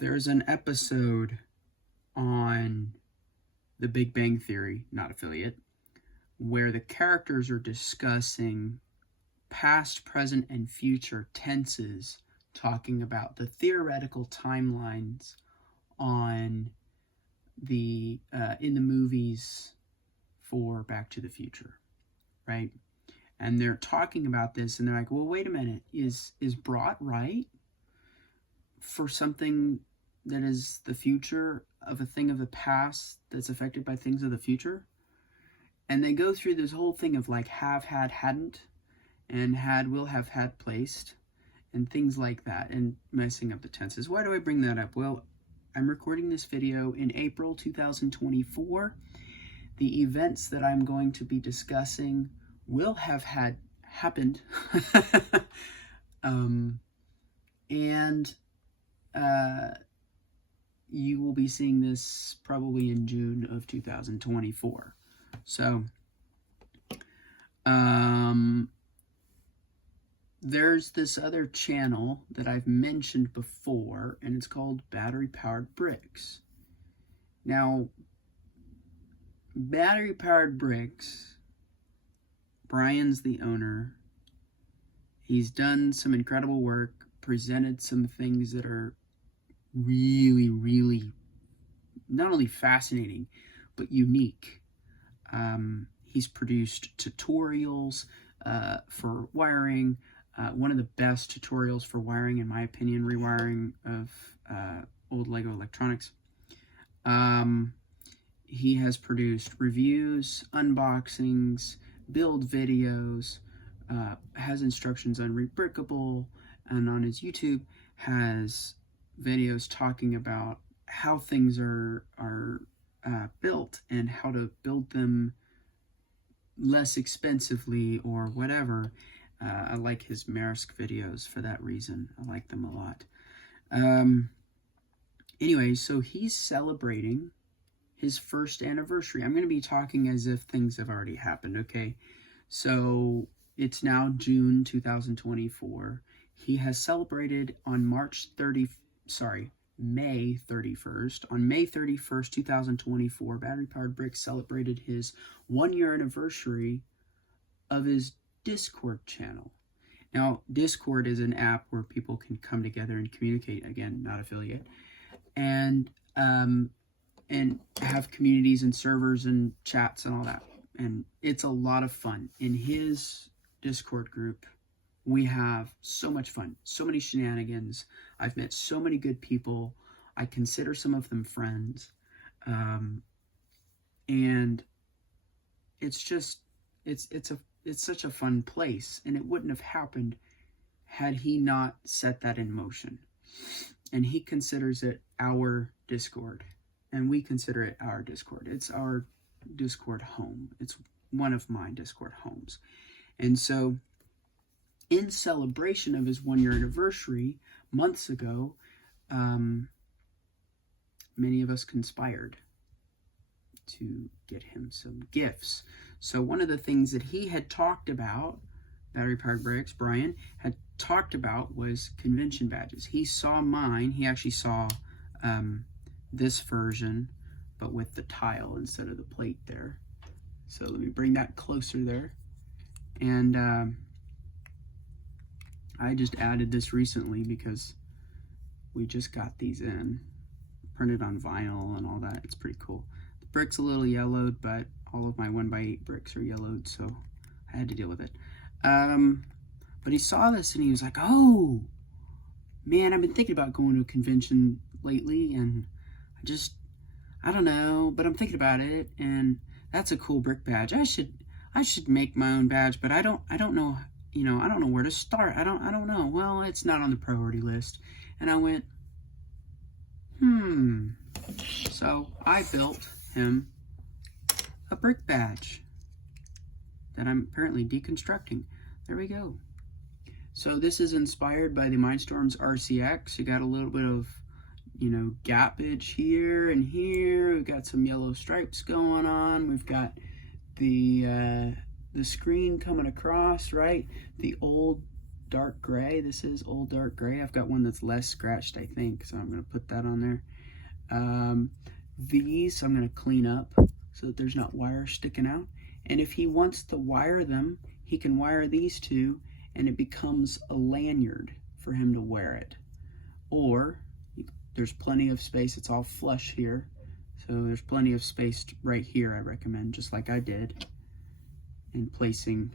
There's an episode on The Big Bang Theory, not affiliate, where the characters are discussing past, present, and future tenses, talking about the theoretical timelines on the in the movies for Back to the Future, right? And they're talking about this, and they're like, well, wait a minute, is brought right for something that is the future of a thing of the past that's affected by things of the future? And they go through this whole thing of like have, had, hadn't, and had, will, have, had, placed, and things like that, and messing up the tenses. Why do I bring that up? Well, I'm recording this video in April 2024. The events that I'm going to be discussing will have had happened. And you will be seeing this probably in June of 2024. So, there's this other channel that I've mentioned before, and it's called Battery Powered Bricks. Now, Battery Powered Bricks, Brian's the owner. He's done some incredible work, presented some things that are really, really not only fascinating, but unique. He's produced tutorials for wiring. One of the best tutorials for wiring, in my opinion, rewiring of old Lego electronics. He has produced reviews, unboxings, build videos, has instructions on Rebrickable, and on his YouTube has videos talking about how things are built and how to build them less expensively or whatever. I like his Maersk videos for that reason. I like them a lot. Anyway, so he's celebrating his first anniversary. I'm going to be talking as if things have already happened, okay? So it's now June 2024. He has celebrated on May 31st. On May 31st, 2024, Battery Powered Bricks celebrated his 1-year anniversary of his Discord channel. Now, Discord is an app where people can come together and communicate, again, not affiliate, and have communities and servers and chats and all that. And it's a lot of fun. In his Discord group, we have so much fun, so many shenanigans. I've met so many good people. I consider some of them friends. And it's just, it's such a fun place. And it wouldn't have happened had he not set that in motion. And he considers it our Discord. And we consider it our Discord. It's our Discord home. It's one of my Discord homes. And so, in celebration of his 1-year anniversary, months ago, many of us conspired to get him some gifts. So one of the things that he had talked about, Battery Powered Bricks, Brian, had talked about was convention badges. He saw mine. He actually saw this version, but with the tile instead of the plate there. So let me bring that closer there. And I just added this recently because we just got these in, printed on vinyl and all that. It's pretty cool. The brick's a little yellowed, but all of my 1x8 bricks are yellowed, so I had to deal with it. But he saw this and he was like, oh, man, I've been thinking about going to a convention lately, and I don't know, but I'm thinking about it, and that's a cool brick badge. I should make my own badge, but I don't know, I don't know where to start. I don't know. Well, it's not on the priority list. And I went, So I built him a brick badge that I'm apparently deconstructing. There we go. So this is inspired by the Mindstorm's RCX. You got a little bit of, gappage here and here. We've got some yellow stripes going on. We've got the screen coming across, right? The old dark gray. This is old dark gray. I've got one that's less scratched, I think, so I'm going to put that on there. These I'm going to clean up so that there's not wires sticking out. And if he wants to wire them, he can wire these two, and it becomes a lanyard for him to wear it. Or there's plenty of space. It's all flush here, so there's plenty of space right here, I recommend, just like I did, in placing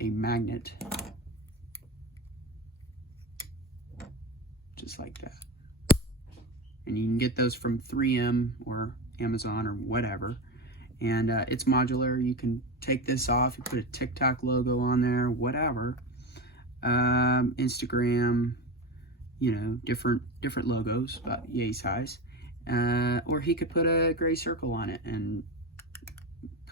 a magnet just like that. And you can get those from 3M or Amazon or whatever. And it's modular. You can take this off, you put a TikTok logo on there, whatever. Instagram, you know, different logos, about yay size. Or he could put a gray circle on it and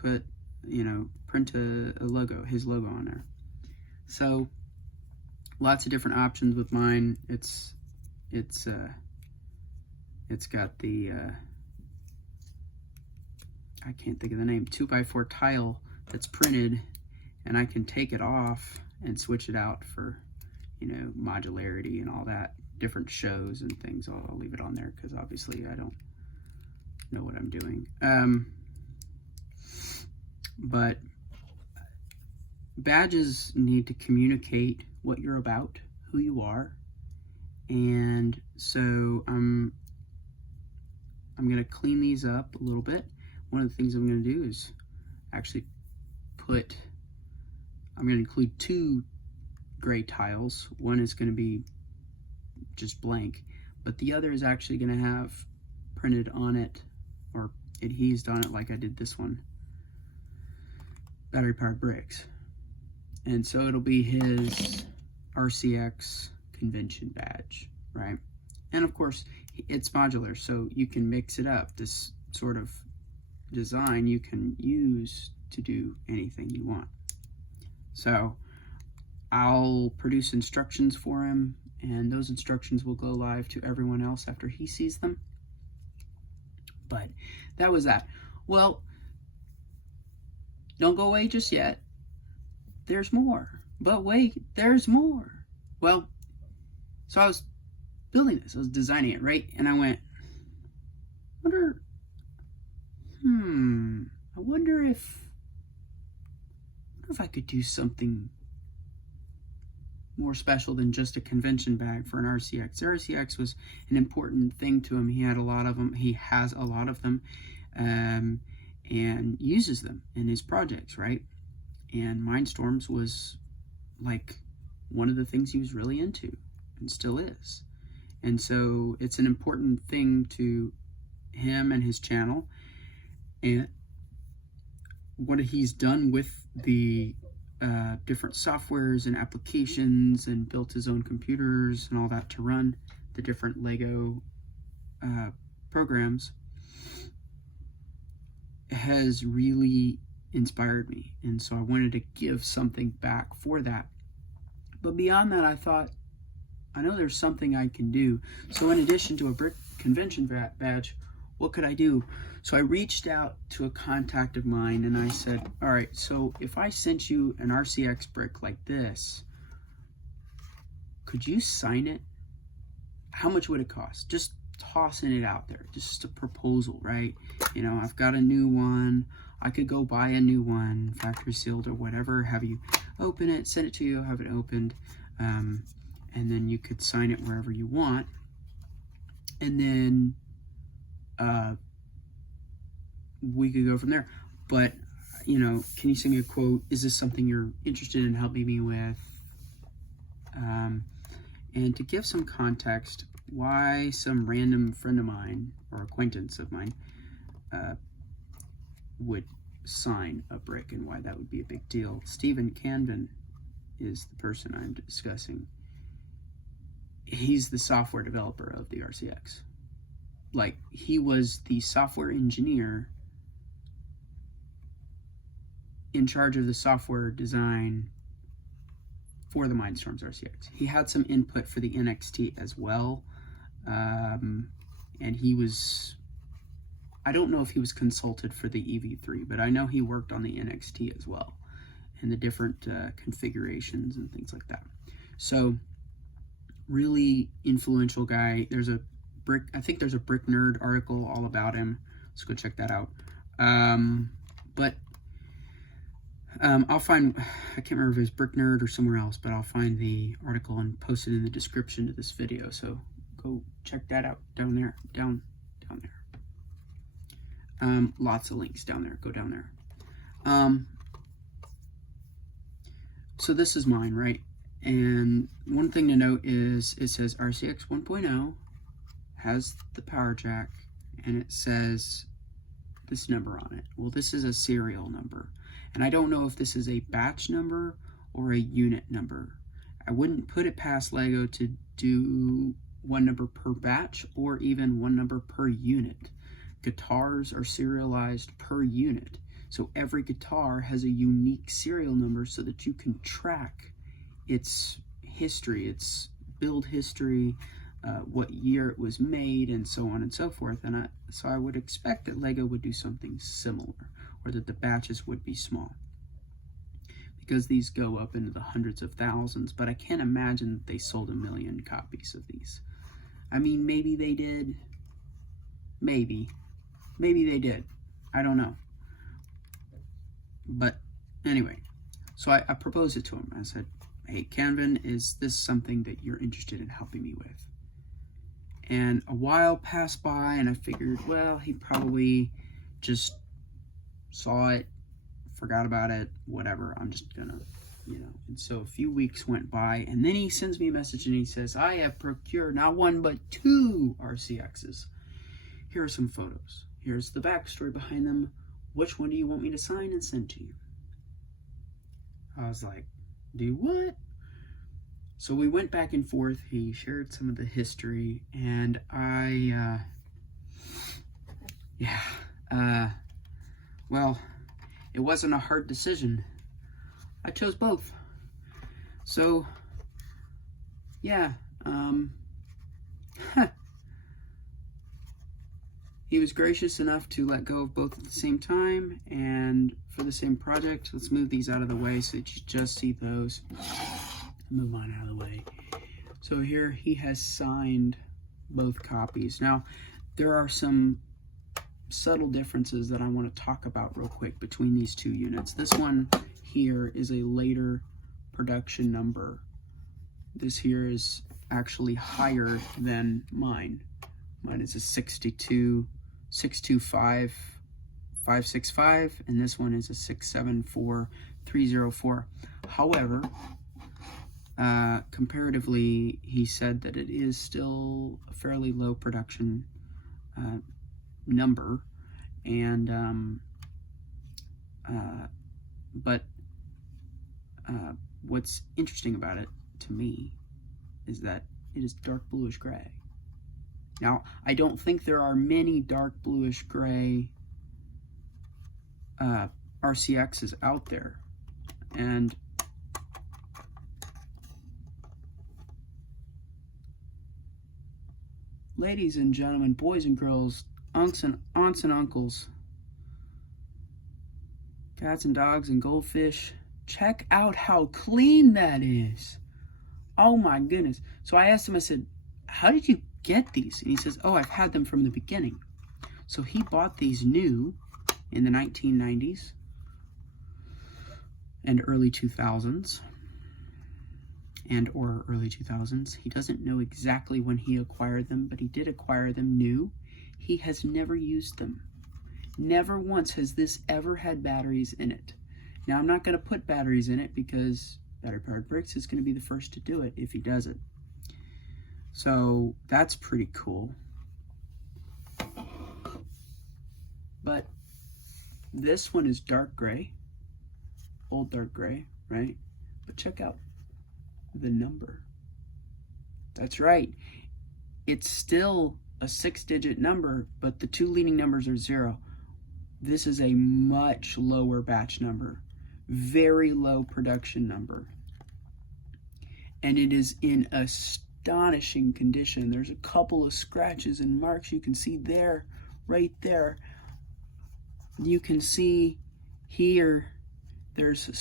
put, you know, print a logo, his logo on there. So lots of different options with mine. It's got the I can't think of the name, 2x4 tile that's printed, and I can take it off and switch it out for, you know, modularity and all that, different shows and things. I'll leave it on there because obviously I don't know what I'm doing. But badges need to communicate what you're about, who you are, and so I'm going to clean these up a little bit. One of the things I'm going to do is actually I'm going to include 2 gray tiles. One is going to be just blank, but the other is actually going to have printed on it or adhesed on it, like I did this one, battery powered bricks. And so it'll be his RCX convention badge, right? And of course, it's modular, so you can mix it up. This sort of design you can use to do anything you want. So I'll produce instructions for him, and those instructions will go live to everyone else after he sees them. But that was that. Well, don't go away just yet. There's more. But wait, there's more. Well, so I was building this, I was designing it, right? And I went, I wonder if I could do something more special than just a convention bag for an RCX. The RCX was an important thing to him. He had a lot of them. He has a lot of them, and uses them in his projects, right? And Mindstorms was like one of the things he was really into, and still is. And so it's an important thing to him and his channel. And what he's done with the different softwares and applications, and built his own computers and all that to run the different Lego programs, has really inspired me. And so I wanted to give something back for that. But beyond that, I thought, I know there's something I can do. So in addition to a brick convention badge, what could I do? So I reached out to a contact of mine and I said, all right, so if I sent you an RCX brick like this, could you sign it? How much would it cost? Just tossing it out there, just a proposal, right? You know, I've got a new one. I could go buy a new one, factory sealed or whatever, have you open it, send it to you, have it opened, and then you could sign it wherever you want. And then we could go from there. But, you know, can you send me a quote? Is this something you're interested in helping me with? And to give some context, why some random friend of mine or acquaintance of mine would sign a brick and why that would be a big deal. Stephen Canvin is the person I'm discussing. He's the software developer of the RCX. Like, he was the software engineer in charge of the software design for the Mindstorms RCX. He had some input for the NXT as well. And he was, I don't know if he was consulted for the EV3, but I know he worked on the NXT as well. and the different configurations and things like that. So really influential guy. I think there's a Brick Nerd article all about him. Let's go check that out. I'll find, I can't remember if it was Brick Nerd or somewhere else, but I'll find the article and post it in the description to this video. So go check that out down there, down there. Lots of links down there. Go down there. So this is mine, right? And one thing to note is it says RCX 1.0, has the power jack, and it says this number on it. Well, this is a serial number, and I don't know if this is a batch number or a unit number. I wouldn't put it past Lego to do one number per batch or even one number per unit. Guitars are serialized per unit, so every guitar has a unique serial number so that you can track its history, its build history, what year it was made, and so on and so forth. And so I would expect that Lego would do something similar, or that the batches would be small, because these go up into the hundreds of thousands. But I can't imagine that they sold 1 million copies of these. I mean, maybe they did. Maybe they did. I don't know. But anyway, so I proposed it to him. I said, hey, Canvin, is this something that you're interested in helping me with? And a while passed by, and I figured, well, he probably just saw it, forgot about it, whatever. I'm just gonna, And so a few weeks went by, and then he sends me a message and he says, I have procured not one, but 2 RCXs. Here are some photos. Here's the backstory behind them. Which one do you want me to sign and send to you? I was like, do what? So we went back and forth. He shared some of the history, and well, it wasn't a hard decision. I chose both. So, yeah, he was gracious enough to let go of both at the same time, and for the same project. Let's move these out of the way so that you just see those. Move mine out of the way. So here he has signed both copies. Now, there are some subtle differences that I want to talk about real quick between these 2 units. This one here is a later production number. This here is actually higher than mine. Mine is a 625,565, and this one is a 674,304. However, comparatively, he said that it is still a fairly low production number, and but what's interesting about it to me is that it is dark bluish gray. Now, I don't think there are many dark bluish gray RCXs out there, and ladies and gentlemen, boys and girls, aunts and uncles, cats and dogs and goldfish, check out how clean that is. Oh my goodness. So I asked him, I said, how did you get these? And he says, oh, I've had them from the beginning. So he bought these new in the 1990s and early 2000s. Or early 2000s. He doesn't know exactly when he acquired them, but he did acquire them new. He has never used them. Never once has this ever had batteries in it. Now, I'm not going to put batteries in it because Battery Powered Bricks is going to be the first to do it if he does it. So that's pretty cool. But this one is dark gray, old dark gray, right? But check out the number. That's right. It's still a 6-digit number, but the 2 leading numbers are 0. This is a much lower batch number, very low production number, and it is in astonishing condition. There's a couple of scratches and marks you can see there, right there. You can see here there's the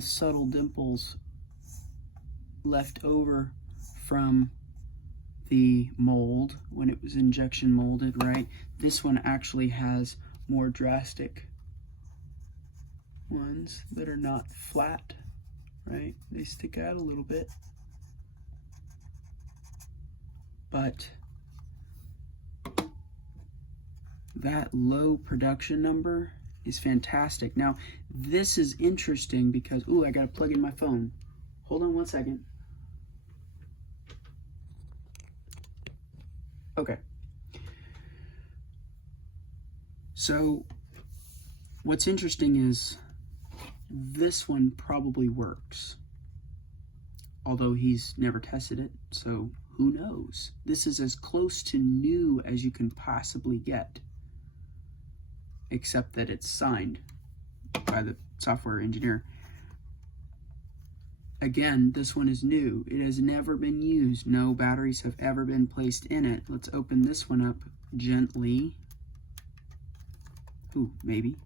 subtle dimples left over from the mold when it was injection molded, right? This one actually has more drastic ones that are not flat, right? They stick out a little bit. But that low production number is fantastic. Now, this is interesting because, ooh, I gotta plug in my phone. Hold on one second. Okay. So, what's interesting is this one probably works. Although he's never tested it, so who knows? This is as close to new as you can possibly get, except that it's signed by the software engineer. Again, this one is new. It has never been used. No batteries have ever been placed in it. Let's open this one up gently. Ooh, maybe.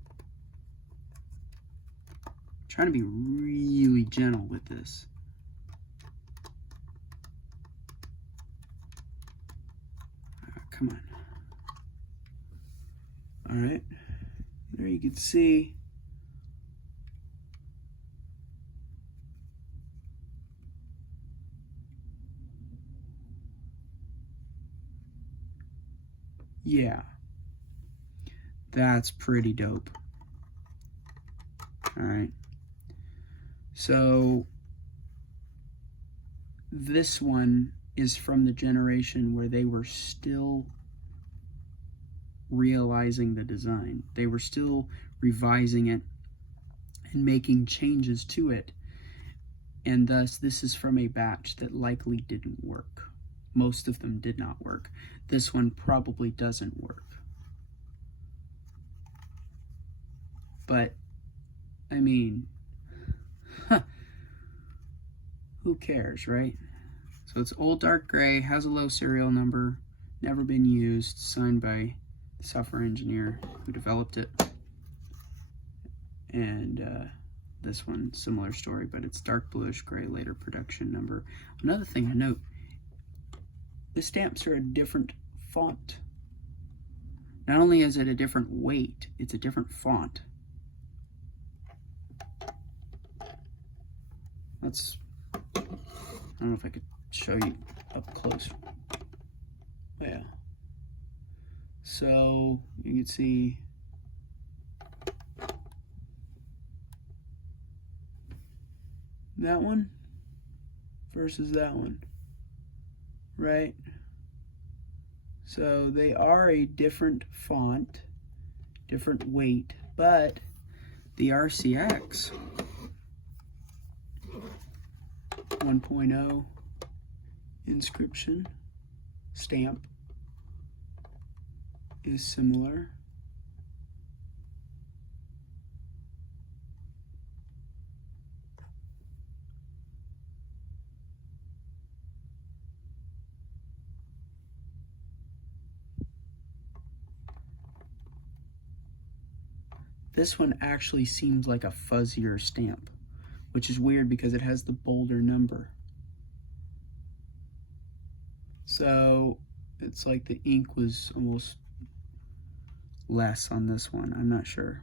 I'm trying to be really gentle with this. Come on. All right. There you can see. Yeah. That's pretty dope. All right. So this one is from the generation where they were still realizing the design. They were still revising it and making changes to it. And thus, this is from a batch that likely didn't work. Most of them did not work. This one probably doesn't work. But, I mean, who cares, right? So it's old dark gray, has a low serial number, never been used, signed by the software engineer who developed it. And this one, similar story, but it's dark bluish gray, later production number. Another thing to note, the stamps are a different font. Not only is it a different weight, it's a different font. I don't know if I could show you up close. Oh, yeah. So you can see that one versus that one, right? So they are a different font, different weight, but the RCX 1.0 inscription stamp is similar. This one actually seems like a fuzzier stamp, which is weird because it has the bolder number. So it's like the ink was almost less on this one. I'm not sure.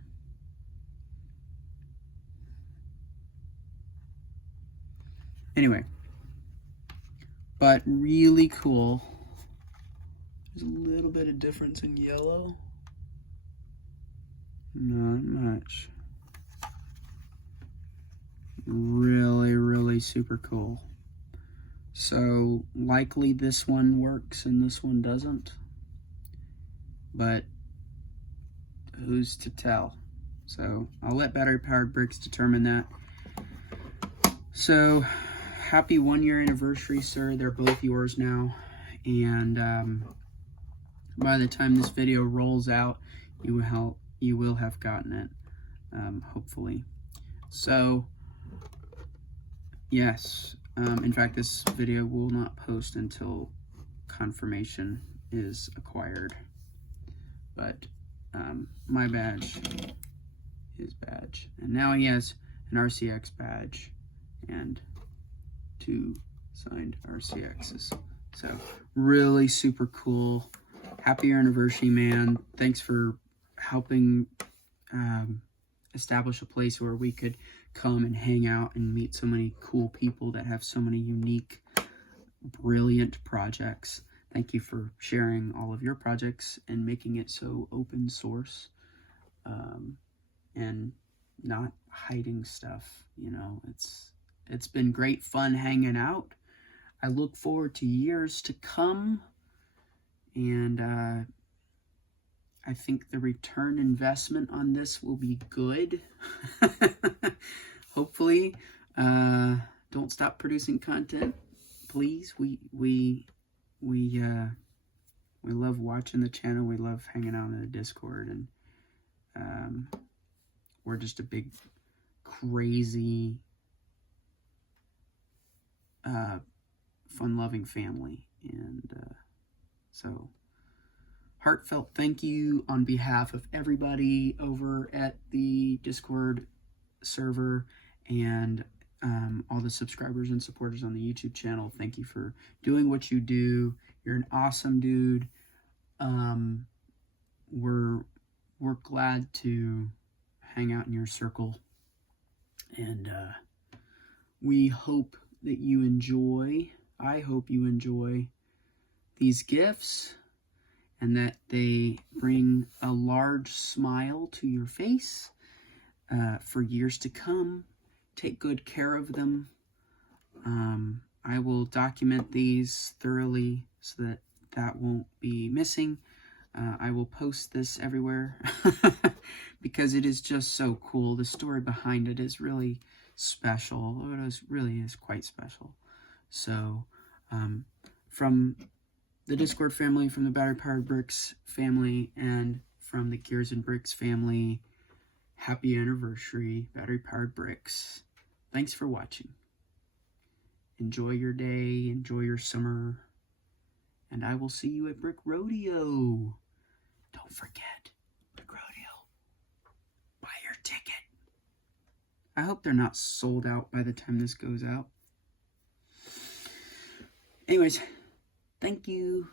Anyway, but really cool. There's a little bit of difference in yellow. Not much. Really super cool. So likely this one works and this one doesn't, but who's to tell? So I'll let battery powered bricks determine that. So happy 1 year anniversary, sir. They're both yours now, and by the time this video rolls out, you will have gotten it, hopefully. So yes, in fact, this video will not post until confirmation is acquired, but my badge his badge. And now he has an RCX badge and 2 signed RCXs. So really super cool. Happy anniversary, man. Thanks for helping establish a place where we could come and hang out and meet so many cool people that have so many unique, brilliant projects. Thank you for sharing all of your projects and making it so open source, and not hiding stuff. You know, it's been great fun hanging out. I look forward to years to come, and I think the return investment on this will be good. Hopefully, don't stop producing content, please. We love watching the channel. We love hanging out in the Discord, and we're just a big, crazy, fun-loving family. And so, heartfelt thank you on behalf of everybody over at the Discord server and all the subscribers and supporters on the YouTube channel. Thank you for doing what you do. You're an awesome dude. We're glad to hang out in your circle, and we hope that you enjoy. I hope you enjoy these gifts, and that they bring a large smile to your face for years to come. Take good care of them. I will document these thoroughly so that won't be missing. I will post this everywhere because it is just so cool. The story behind it is really special. It really is quite special. So, from the Discord family, from the Battery Powered Bricks family, and from the Gears and Bricks family, happy anniversary, Battery Powered Bricks. Thanks for watching. Enjoy your day, enjoy your summer, and I will see you at Brick Rodeo. Don't forget, Brick Rodeo. Buy your ticket. I hope they're not sold out by the time this goes out. Anyways, thank you.